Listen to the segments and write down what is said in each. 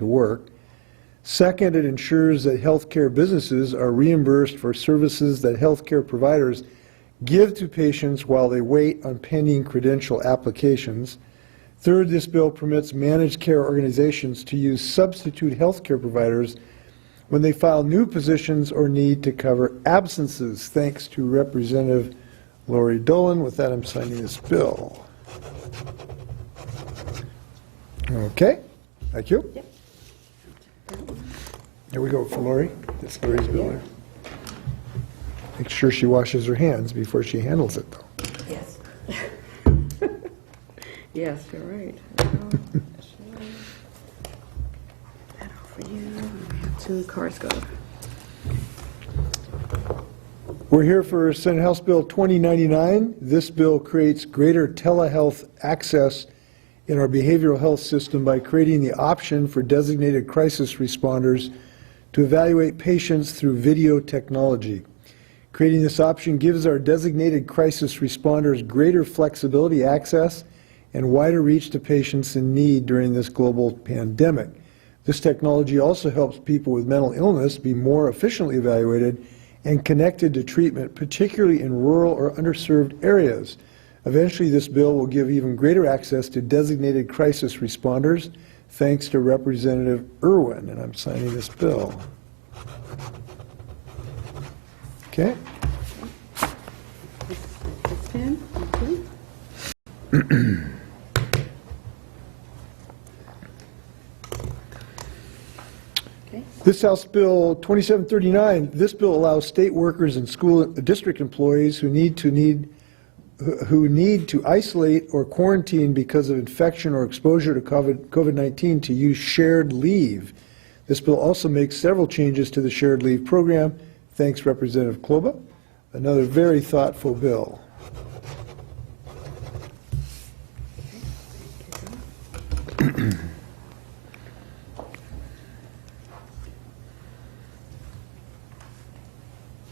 to work. Second, it ensures that healthcare businesses are reimbursed for services that healthcare providers give to patients while they wait on pending credential applications. Third, this bill permits managed care organizations to use substitute healthcare providers when they file new positions or need to cover absences. Thanks to Representative Lori Dolan. With that, I'm signing this bill. Okay, thank you. Yep. Here we go for Lori. That's Lori's bill there. Make sure she washes her hands before she handles it, though. Yes. Yes, you're right. That off for you. We have 2 cards go. We're here for Senate House Bill 2099. This bill creates greater telehealth access in our behavioral health system by creating the option for designated crisis responders to evaluate patients through video technology. Creating this option gives our designated crisis responders greater flexibility, access, and wider reach to patients in need during this global pandemic. This technology also helps people with mental illness be more efficiently evaluated and connected to treatment, particularly in rural or underserved areas. Eventually, this bill will give even greater access to designated crisis responders, thanks to Representative Irwin, and I'm signing this bill. Okay. Pen. This House Bill 2739, this bill allows state workers and school district employees who need to isolate or quarantine because of infection or exposure to COVID-19 to use shared leave. This bill also makes several changes to the shared leave program. Thanks, Representative Kloba. Another very thoughtful bill.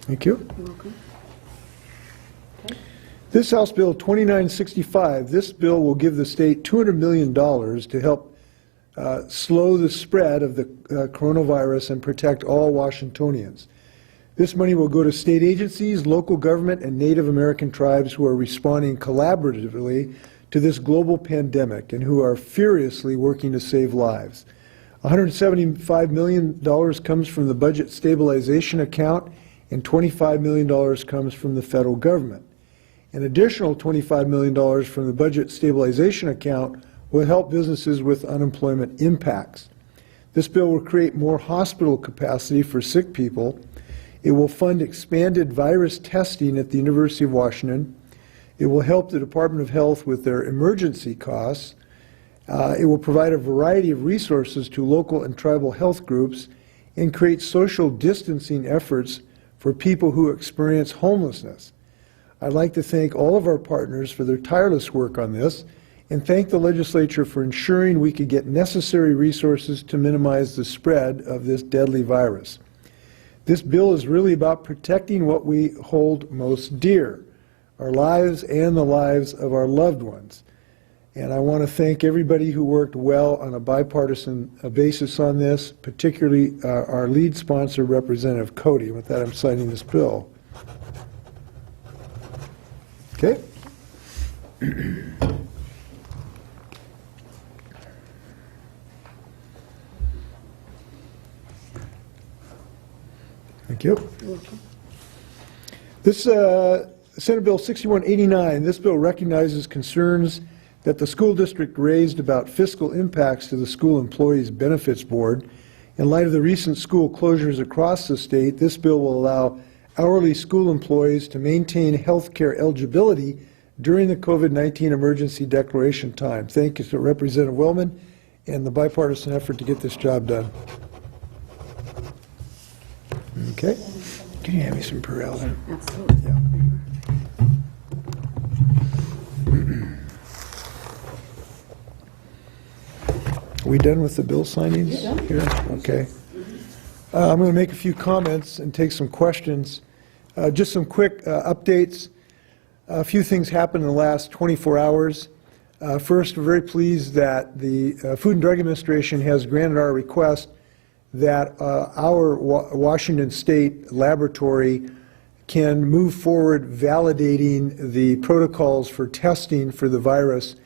Thank you. You're welcome. Okay. This House Bill 2965, this bill will give the state $200 million to help slow the spread of the coronavirus and protect all Washingtonians. This money will go to state agencies, local government, and Native American tribes who are responding collaboratively to this global pandemic and who are furiously working to save lives. $175 million comes from the budget stabilization account, and $25 million comes from the federal government. An additional $25 million from the budget stabilization account will help businesses with unemployment impacts. This bill will create more hospital capacity for sick people. It will fund expanded virus testing at the University of Washington. It will help the Department of Health with their emergency costs. It will provide a variety of resources to local and tribal health groups and create social distancing efforts for people who experience homelessness. I'd like to thank all of our partners for their tireless work on this and thank the legislature for ensuring we could get necessary resources to minimize the spread of this deadly virus. This bill is really about protecting what we hold most dear, our lives and the lives of our loved ones. And I want to thank everybody who worked well on a bipartisan basis on this, particularly our lead sponsor, Representative Cody. With that, I'm signing this bill. Okay. Thank you. You're welcome. This Senate Bill 6189, this bill recognizes concerns that the school district raised about fiscal impacts to the School Employees Benefits Board. In light of the recent school closures across the state, this bill will allow hourly school employees to maintain health care eligibility during the COVID-19 emergency declaration time. Thank you to Representative Wellman and the bipartisan effort to get this job done. Okay. Can you hand me some Purell there? Absolutely. Yeah. Are we done with the bill signings here? Okay. I'm going to make a few comments and take some questions. Just some quick updates. A few things happened in the last 24 hours. First, we're very pleased that the Food and Drug Administration has granted our request that our Washington State laboratory can move forward validating the protocols for testing for the virus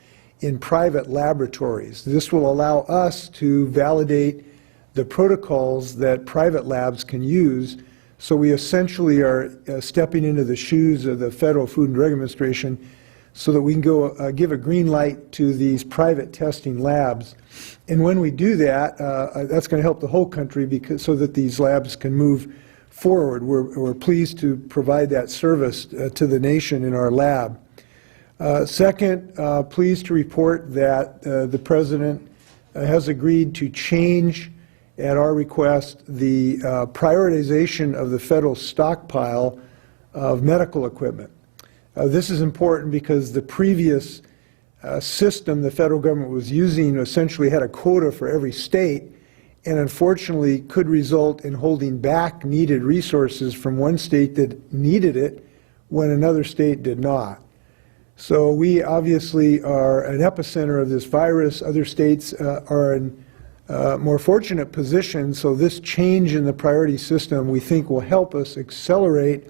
in private laboratories. This will allow us to validate the protocols that private labs can use. So we essentially are stepping into the shoes of the Federal Food and Drug Administration so that we can go give a green light to these private testing labs. And when we do that, that's going to help the whole country so that these labs can move forward. We're pleased to provide that service to the nation in our lab. Second, pleased to report that the President has agreed to change, at our request, the prioritization of the federal stockpile of medical equipment. This is important because the previous system the federal government was using essentially had a quota for every state, and unfortunately could result in holding back needed resources from one state that needed it when another state did not. So we obviously are an epicenter of this virus. Other states are in more fortunate position, so this change in the priority system we think will help us accelerate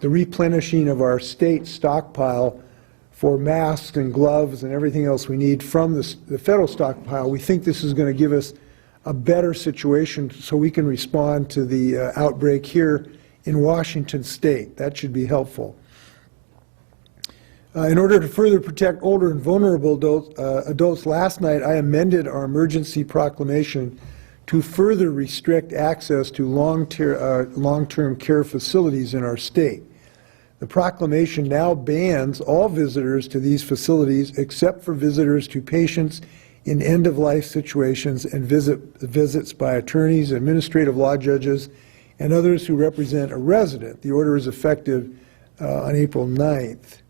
the replenishing of our state stockpile for masks and gloves and everything else we need from the federal stockpile. We think this is going to give us a better situation so we can respond to the outbreak here in Washington State. That should be helpful. In order to further protect older and vulnerable adults, last night I amended our emergency proclamation to further restrict access to long-term care facilities in our state. The proclamation now bans all visitors to these facilities except for visitors to patients in end-of-life situations and visits by attorneys, administrative law judges, and others who represent a resident. The order is effective on April 9th.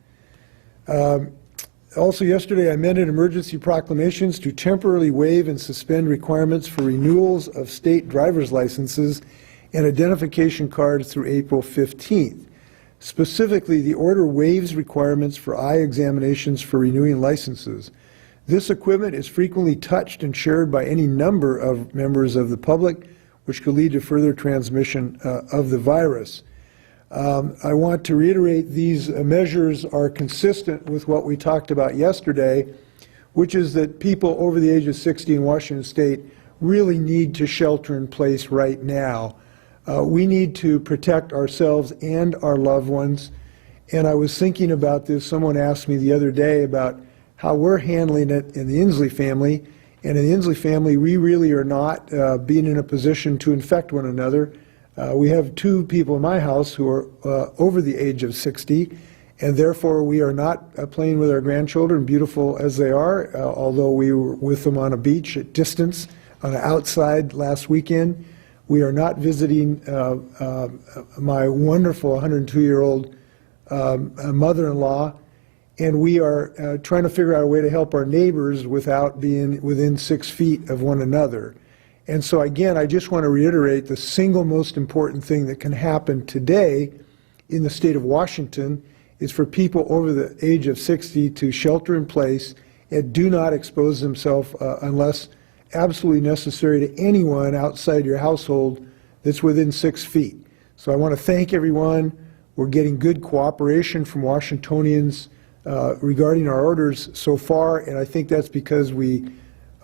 Also yesterday, I amended emergency proclamations to temporarily waive and suspend requirements for renewals of state driver's licenses and identification cards through April 15th. Specifically, the order waives requirements for eye examinations for renewing licenses. This equipment is frequently touched and shared by any number of members of the public, which could lead to further transmission of the virus. I want to reiterate these measures are consistent with what we talked about yesterday, which is that people over the age of 60 in Washington State really need to shelter in place right now. We need to protect ourselves and our loved ones. And I was thinking about this. Someone asked me the other day about how we're handling it in the Inslee family. And in the Inslee family, we really are not being in a position to infect one another. We have two people in my house who are over the age of 60, and therefore we are not playing with our grandchildren, beautiful as they are, although we were with them on a beach at distance outside last weekend. We are not visiting my wonderful 102-year-old mother-in-law, and we are trying to figure out a way to help our neighbors without being within 6 feet of one another. And so again, I just want to reiterate the single most important thing that can happen today in the state of Washington is for people over the age of 60 to shelter in place and do not expose themselves unless absolutely necessary to anyone outside your household that's within 6 feet. So I want to thank everyone. We're getting good cooperation from Washingtonians regarding our orders so far, and I think that's because we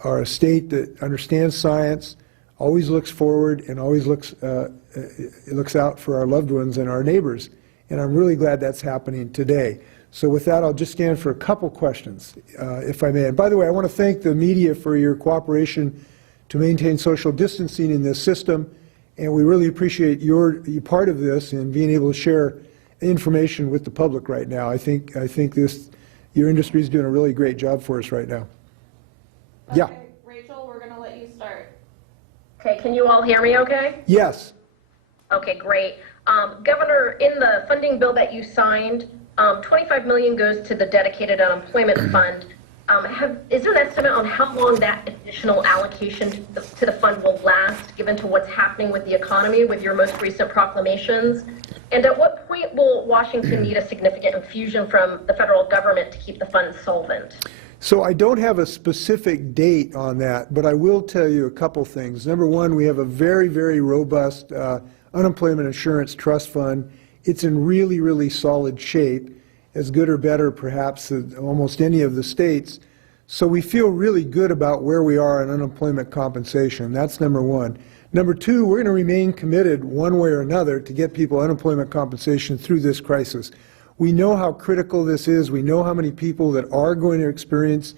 are a state that understands science, always looks forward, and always looks out for our loved ones and our neighbors. And I'm really glad that's happening today. So with that, I'll just stand for a couple questions, if I may. And by the way, I want to thank the media for your cooperation to maintain social distancing in this system. And we really appreciate your part of this and being able to share information with the public right now. I think your industry is doing a really great job for us right now. Okay, Yeah. Rachel, we're going to let you start. Okay, can you all hear me okay? Yes. Okay, great. Governor, in the funding bill that you signed, $25 million goes to the dedicated unemployment fund. Is there an estimate on how long that additional allocation to the fund will last, given to what's happening with the economy with your most recent proclamations? And at what point will Washington need a significant infusion from the federal government to keep the fund solvent? So I don't have a specific date on that, but I will tell you a couple things. Number one, we have a very, very robust unemployment insurance trust fund. It's in really, really solid shape, as good or better perhaps than almost any of the states. So we feel really good about where we are on unemployment compensation. That's number one. Number two, we're going to remain committed one way or another to get people unemployment compensation through this crisis. We know how critical this is. We know how many people that are going to experience,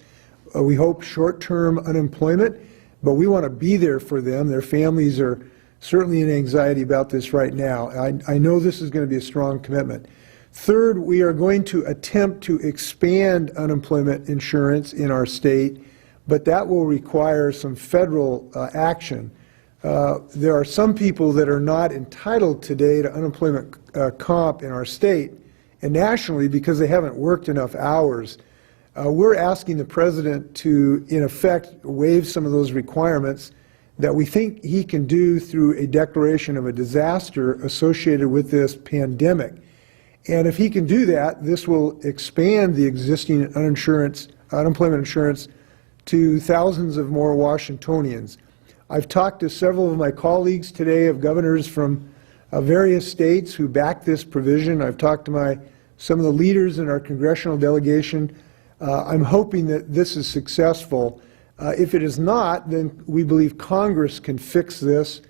we hope, short-term unemployment, but we want to be there for them. Their families are certainly in anxiety about this right now. I know this is going to be a strong commitment. Third, we are going to attempt to expand unemployment insurance in our state, but that will require some federal action. There are some people that are not entitled today to unemployment comp in our state and nationally because they haven't worked enough hours. We're asking the president to, in effect, waive some of those requirements that we think he can do through a declaration of a disaster associated with this pandemic. And if he can do that, this will expand the existing unemployment insurance to thousands of more Washingtonians. I've talked to several of my colleagues today of governors from various states who back this provision. I've talked to some of the leaders in our congressional delegation. I'm hoping that this is successful. If it is not, then we believe Congress can fix this,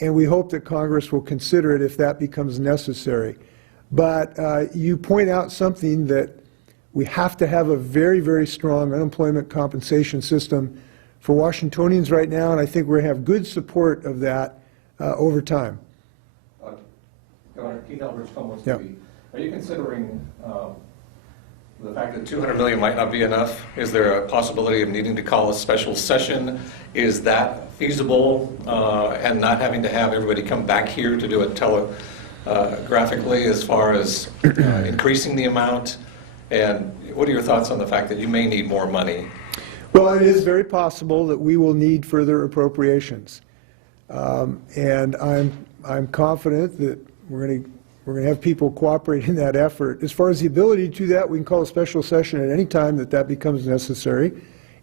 and we hope that Congress will consider it if that becomes necessary. But you point out something that we have to have a very, very strong unemployment compensation system for Washingtonians right now, and I think we're going to have good support of that over time. Governor Keith Elbridge wants Yeah. to be. Are you considering the fact that $200 million might not be enough? Is there a possibility of needing to call a special session? Is that feasible, and not having to have everybody come back here to do it telegraphically as far as increasing the amount? And what are your thoughts on the fact that you may need more money? Well, it is very possible that we will need further appropriations, and I'm confident that we're going to have people cooperate in that effort. As far as the ability to do that, we can call a special session at any time that becomes necessary,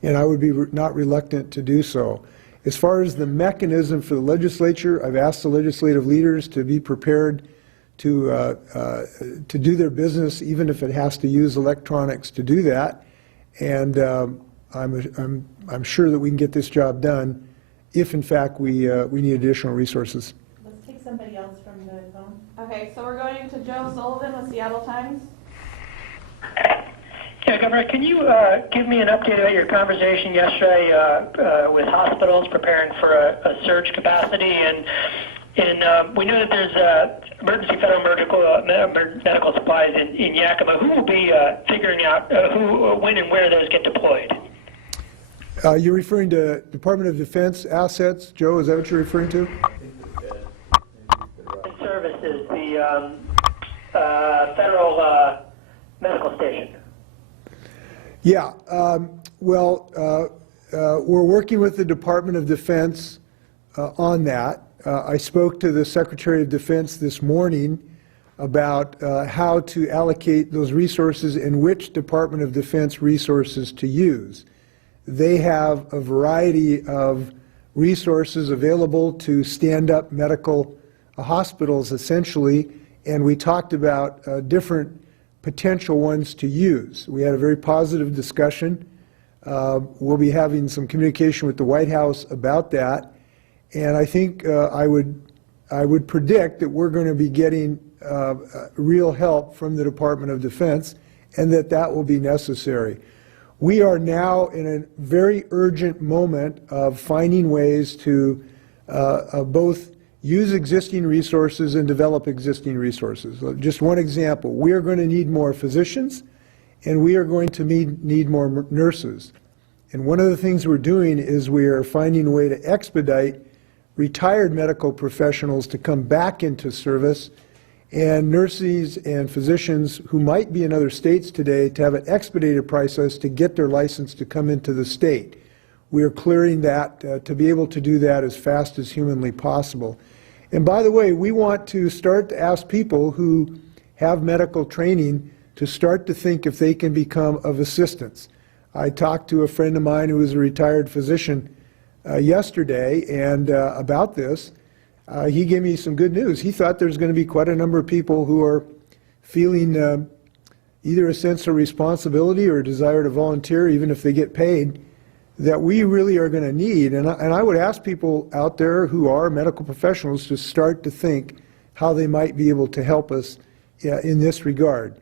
and I would be not reluctant to do so. As far as the mechanism for the legislature, I've asked the legislative leaders to be prepared to do their business, even if it has to use electronics to do that, and I'm sure that we can get this job done if, in fact, we need additional resources. Let's take somebody else from the phone. Okay, so we're going to Joe Sullivan with Seattle Times. Yeah, Governor, can you give me an update about your conversation yesterday with hospitals preparing for a surge capacity? And we know that there's emergency federal medical supplies in Yakima. Who will be figuring out when and where those get deployed? You're referring to Department of Defense assets, Joe? Is that what you're referring to? Services, the federal medical station. Yeah. We're working with the Department of Defense on that. I spoke to the Secretary of Defense this morning about how to allocate those resources and which Department of Defense resources to use. They have a variety of resources available to stand up medical hospitals, essentially, and we talked about different potential ones to use. We had a very positive discussion. We'll be having some communication with the White House about that, and I think I would predict that we're going to be getting real help from the Department of Defense, and that will be necessary. We are now in a very urgent moment of finding ways to both use existing resources and develop existing resources. Just one example, we are going to need more physicians, and we are going to need more nurses. And one of the things we're doing is we are finding a way to expedite retired medical professionals to come back into service, and nurses and physicians who might be in other states today to have an expedited process to get their license to come into the state. We are clearing that to be able to do that as fast as humanly possible. And by the way, we want to start to ask people who have medical training to start to think if they can become of assistance. I talked to a friend of mine who was a retired physician yesterday and about this. He gave me some good news. He thought there's going to be quite a number of people who are feeling either a sense of responsibility or a desire to volunteer, even if they get paid, that we really are going to need. And I would ask people out there who are medical professionals to start to think how they might be able to help us in this regard.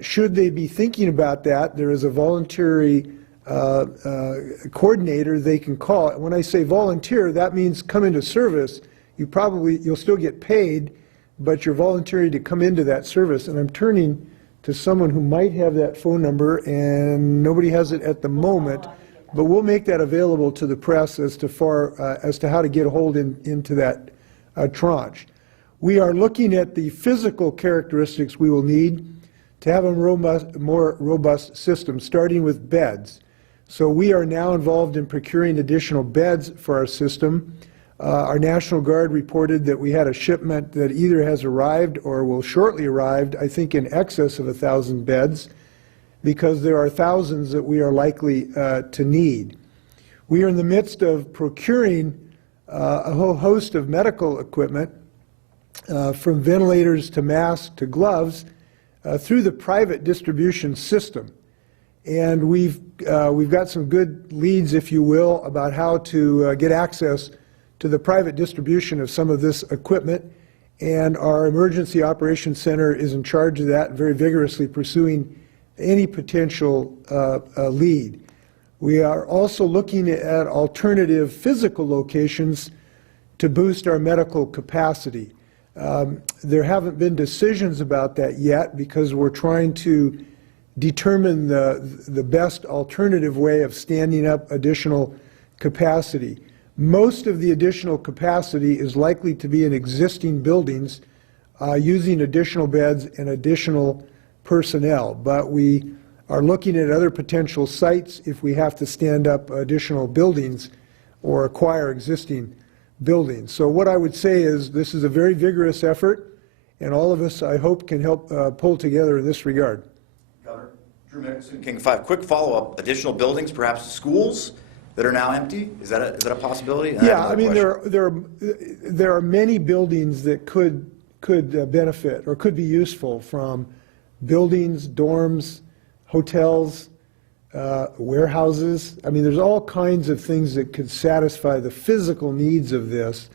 Should they be thinking about that, there is a voluntary coordinator they can call. When I say volunteer, that means come into service. You'll still get paid, but you're volunteering to come into that service. And I'm turning to someone who might have that phone number, and nobody has it at the moment, but we'll make that available to the press as to how to get a hold into that tranche. We are looking at the physical characteristics we will need to have a more robust system, starting with beds. So we are now involved in procuring additional beds for our system. Our National Guard reported that we had a shipment that either has arrived or will shortly arrive, I think in excess of 1,000 beds, because there are thousands that we are likely to need. We are in the midst of procuring a whole host of medical equipment, from ventilators to masks to gloves, through the private distribution system. And we've got some good leads, if you will, about how to get access to the private distribution of some of this equipment. And our Emergency Operations Center is in charge of that, very vigorously pursuing any potential lead. We are also looking at alternative physical locations to boost our medical capacity. There haven't been decisions about that yet because we're trying to determine the best alternative way of standing up additional capacity. Most of the additional capacity is likely to be in existing buildings using additional beds and additional personnel, but we are looking at other potential sites if we have to stand up additional buildings or acquire existing buildings. So what I would say is this is a very vigorous effort, and all of us, I hope, can help pull together in this regard. Governor, Drew Mickelson, King 5. Quick follow-up, additional buildings, perhaps schools that are now empty? Is that a possibility? And yeah, I mean, there are many buildings that could benefit or could be useful from buildings, dorms, hotels, warehouses. I mean, there's all kinds of things that could satisfy the physical needs of this.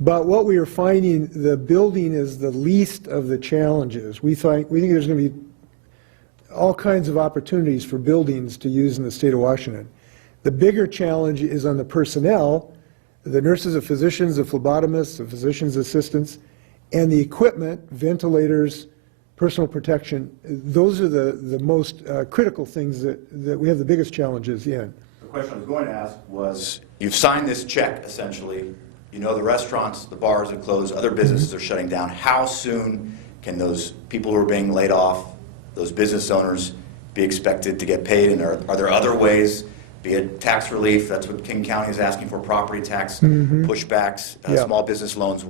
But what we are finding, the building is the least of the challenges. We think there's going to be all kinds of opportunities for buildings to use in the state of Washington. The bigger challenge is on the personnel, the nurses, the physicians, the phlebotomists, the physician's assistants, and the equipment, ventilators, personal protection. Those are the most critical things that we have the biggest challenges in. The question I was going to ask was, you've signed this check, essentially. You know the restaurants, the bars are closed, other businesses are shutting down. How soon can those people who are being laid off, those business owners, be expected to get paid? And are there other ways, be it tax relief, that's what King County is asking for, property tax, pushbacks, small business loans,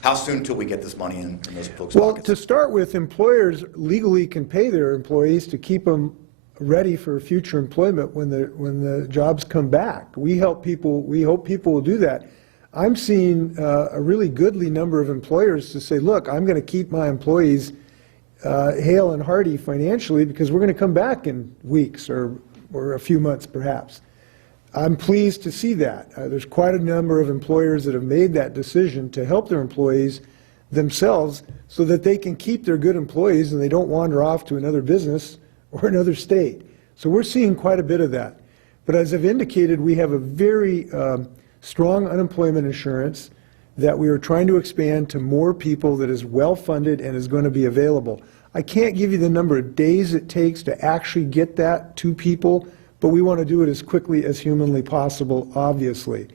how soon till we get this money in those folks' Well, pockets? to start with, employers legally can pay their employees to keep them ready for future employment when the jobs come back. We hope people will do that. I'm seeing a really goodly number of employers to say, look, I'm going to keep my employees hale and hearty financially because we're going to come back in weeks or a few months perhaps. I'm pleased to see that. There's quite a number of employers that have made that decision to help their employees themselves so that they can keep their good employees and they don't wander off to another business or another state. So we're seeing quite a bit of that. But as I've indicated, we have a very strong unemployment insurance that we are trying to expand to more people that is well-funded and is going to be available. I can't give you the number of days it takes to actually get that to people, but we want to do it as quickly as humanly possible, obviously.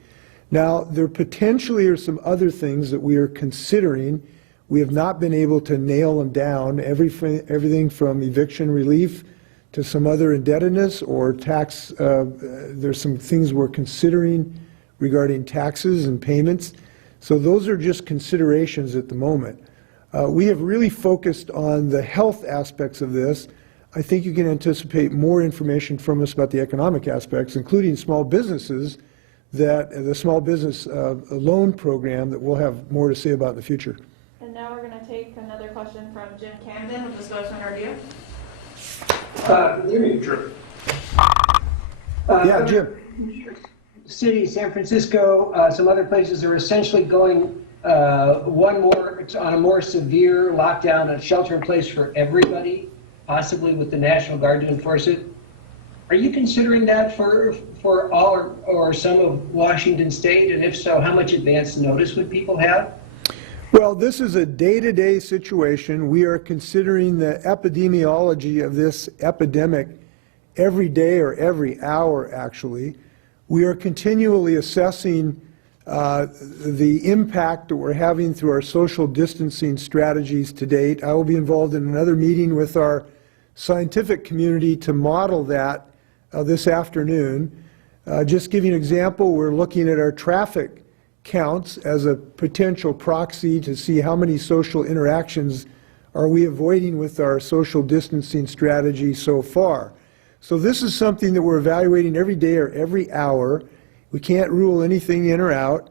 Now, there potentially are some other things that we are considering. We have not been able to nail them down, everything from eviction relief to some other indebtedness or tax. There's some things we're considering regarding taxes and payments. So those are just considerations at the moment. We have really focused on the health aspects of this. I think you can anticipate more information from us about the economic aspects, including small businesses, that the small business loan program that we'll have more to say about in the future. And now we're going to take another question from Jim Camden with the Scotiabank Review. Good evening, Drew. Yeah, Jim. City, San Francisco, some other places are essentially going on a more severe lockdown and shelter in place for everybody, possibly with the National Guard to enforce it. Are you considering that for all or some of Washington State? And if so, how much advance notice would people have? Well, this is a day-to-day situation. We are considering the epidemiology of this epidemic every day or every hour, actually. We are continually assessing the impact that we're having through our social distancing strategies to date. I will be involved in another meeting with our scientific community to model that this afternoon. Just giving an example, we're looking at our traffic counts as a potential proxy to see how many social interactions are we avoiding with our social distancing strategy so far. So this is something that we're evaluating every day or every hour. We can't rule anything in or out,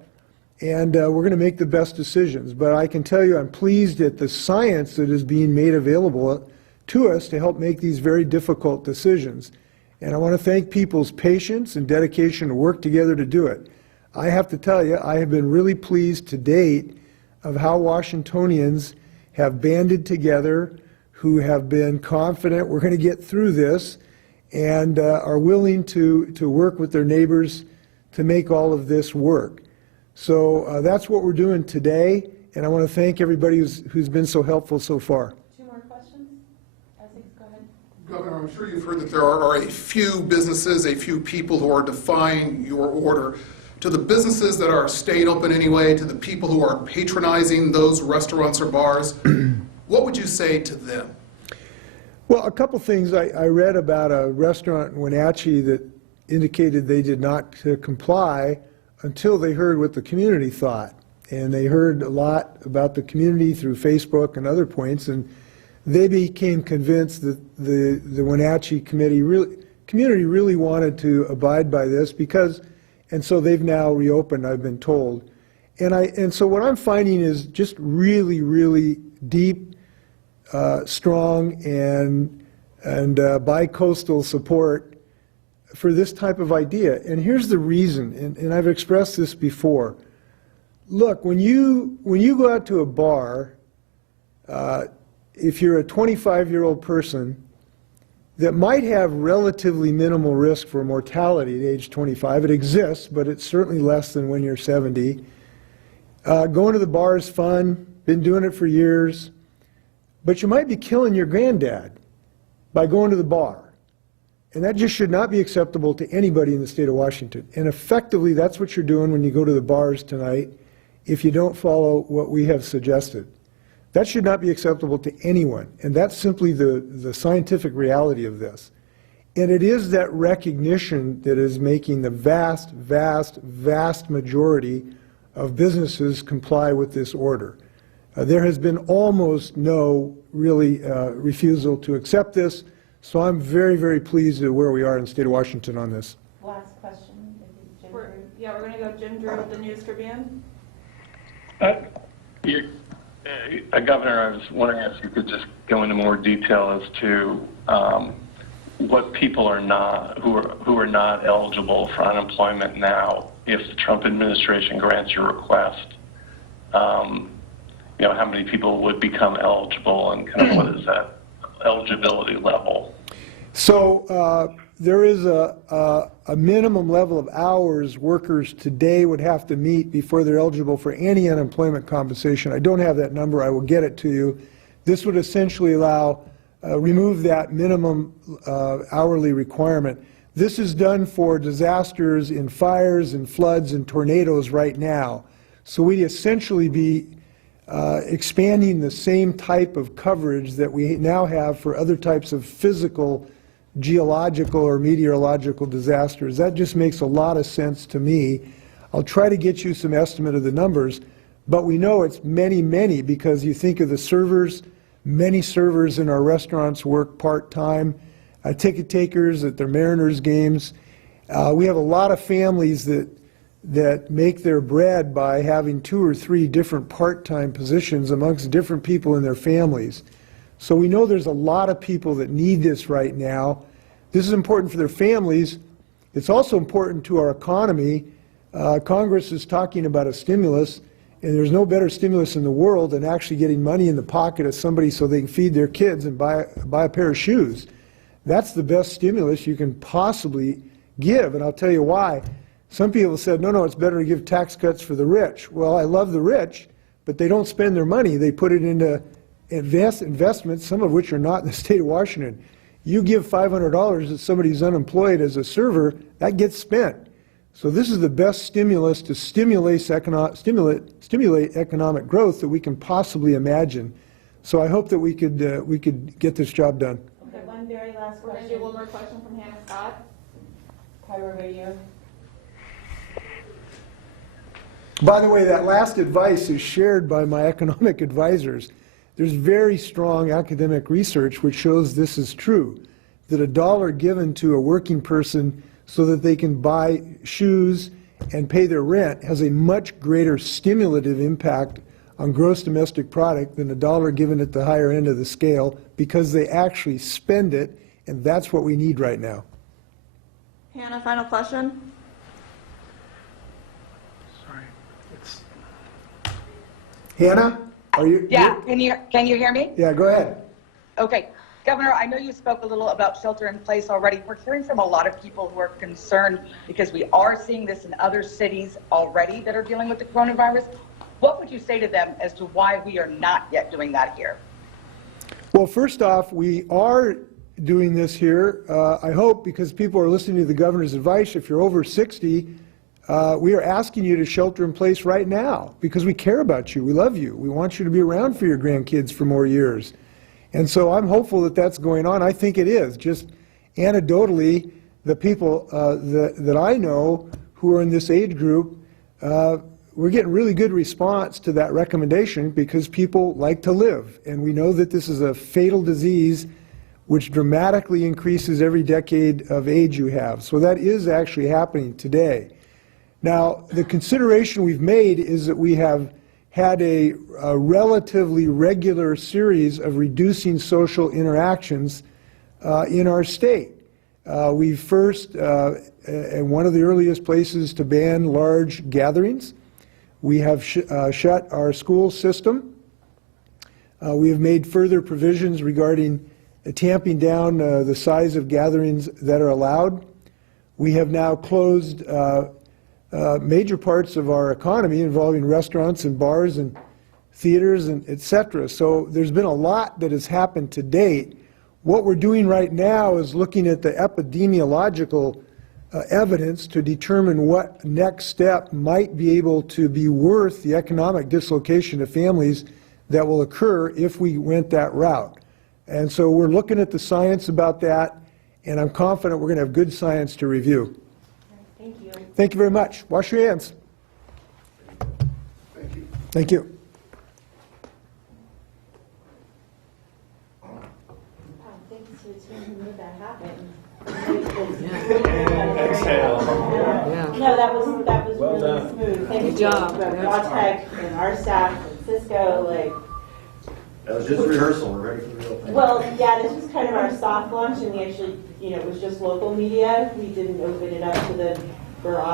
and we're going to make the best decisions. But I can tell you I'm pleased at the science that is being made available to us to help make these very difficult decisions. And I want to thank people's patience and dedication to work together to do it. I have to tell you, I have been really pleased to date of how Washingtonians have banded together, who have been confident we're going to get through this, and are willing to work with their neighbors to make all of this work. So that's what we're doing today, and I want to thank everybody who's been so helpful so far. Two more questions. Essex, go ahead. Governor, I'm sure you've heard that there are a few businesses, a few people who are defying your order. To the businesses that are staying open anyway, to the people who are patronizing those restaurants or bars, what would you say to them? Well, a couple things. I read about a restaurant in Wenatchee that indicated they did not comply until they heard what the community thought. And they heard a lot about the community through Facebook and other points, and they became convinced that the Wenatchee community really wanted to abide by this because, and so they've now reopened, I've been told. And so what I'm finding is just really, really deep, strong and bi-coastal support for this type of idea. And here's the reason, and I've expressed this before. Look, when you go out to a bar, if you're a 25-year-old person that might have relatively minimal risk for mortality at age 25, it exists, but it's certainly less than when you're 70. Going to the bar is fun, been doing it for years, but you might be killing your granddad by going to the bar. And that just should not be acceptable to anybody in the state of Washington. And effectively, that's what you're doing when you go to the bars tonight if you don't follow what we have suggested. That should not be acceptable to anyone. And that's simply the scientific reality of this. And it is that recognition that is making the vast, vast, vast majority of businesses comply with this order. There has been almost no really refusal to accept this. So I'm very, very pleased at where we are in the state of Washington on this. Last question. We're going to go Jim Drew with the News Tribune. Governor, I was wondering if you could just go into more detail as to what people are not who are not eligible for unemployment now if the Trump administration grants your request. How many people would become eligible, and kind of what is that eligibility level? So there is a minimum level of hours workers today would have to meet before they're eligible for any unemployment compensation. I don't have that number. I will get it to you. This would essentially remove that minimum hourly requirement. This is done for disasters in fires and floods and tornadoes right now. So we'd essentially be expanding the same type of coverage that we now have for other types of physical, geological, or meteorological disasters. That just makes a lot of sense to me. I'll try to get you some estimate of the numbers, but we know it's many, many, because you think of the servers Many servers in our restaurants work part-time, ticket takers at their Mariners games. We have a lot of families that make their bread by having 2 or 3 different part-time positions amongst different people in their families. So we know there's a lot of people that need this right now. This is important for their families. It's also important to our economy. Congress is talking about a stimulus, and there's no better stimulus in the world than actually getting money in the pocket of somebody so they can feed their kids and buy a pair of shoes. That's the best stimulus you can possibly give, and I'll tell you why. Some people said, no, it's better to give tax cuts for the rich. Well, I love the rich, but they don't spend their money. They put it into investments, some of which are not in the state of Washington. You give $500 to somebody who's unemployed as a server, that gets spent. So this is the best stimulus to stimulate economic growth that we can possibly imagine. So I hope that we could get this job done. Okay, one very last question. We're going to do one more question from Hannah Scott, Cairo Radio. By the way, that last advice is shared by my economic advisors. There's very strong academic research which shows this is true, that $1 given to a working person so that they can buy shoes and pay their rent has a much greater stimulative impact on gross domestic product than $1 given at the higher end of the scale, because they actually spend it, and that's what we need right now. Hannah, final question? Hannah, are you? Yeah, can you hear me? Yeah, go ahead. Okay. Governor, I know you spoke a little about shelter in place already. We're hearing from a lot of people who are concerned because we are seeing this in other cities already that are dealing with the coronavirus. What would you say to them as to why we are not yet doing that here? Well, first off, we are doing this here, I hope, because people are listening to the governor's advice. If you're over 60, we are asking you to shelter in place right now because we care about you. We love you. We want you to be around for your grandkids for more years. And so I'm hopeful that that's going on. I think it is. Just anecdotally, the people that I know who are in this age group, we're getting really good response to that recommendation because people like to live. And we know that this is a fatal disease which dramatically increases every decade of age you have. So that is actually happening today. Now, the consideration we've made is that we have had a relatively regular series of reducing social interactions in our state. We first, and one of the earliest places to ban large gatherings. We have shut our school system. We have made further provisions regarding tamping down the size of gatherings that are allowed. We have now closed major parts of our economy involving restaurants and bars and theaters and et cetera. So there's been a lot that has happened to date. What we're doing right now is looking at the epidemiological evidence to determine what next step might be able to be worth the economic dislocation to families that will occur if we went that route. And so we're looking at the science about that, and I'm confident we're going to have good science to review. Thank you. Thank you very much. Wash your hands. Thank you. Thank you. Thanks to the team who made that happen. No, that was Well really done. smooth. Thank Good you. job. But Yeah. Rawtech and our staff and Cisco, like, That was just rehearsal, we're ready for the real thing. well, yeah, this was kind of our soft launch, and we actually, it was just local media. We didn't open it up to the barrage